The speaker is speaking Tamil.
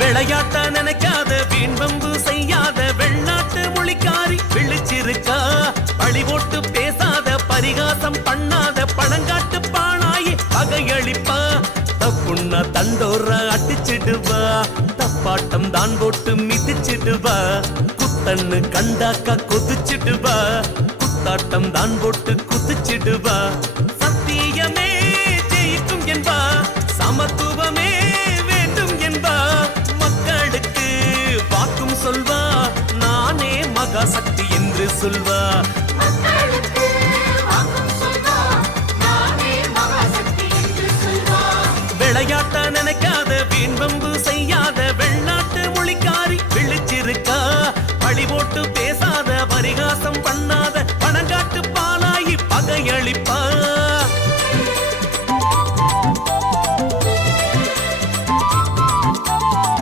விளையாட்ட நினைக்காத வீண்பம்பு செய்யாத வெள்ளாட்டு மொழிக்காரி விழிச்சிருக்கா. பழி போட்டு பேசாத பரிகாசம் பண்ணாத பணங்காட்டு பாணாயி பகையளிப்பா. தப்புன்னா தண்டோர அடிச்சிடுவா, தப்பாட்டம் தான் போட்டு மிதிச்சிடுவா. குத்தன்னு கண்டாக்கா கொதிச்சிடுவா, குத்தாட்டம் தான் போட்டு குதிச்சிடுவா. சத்தியமே ஜெயிக்கும் என்பா, சமத்துவமே வேண்டும் என்பா. மக்களுக்கு வாக்கும் சொல்வா, நானே மகாசக்தி என்று சொல்வா.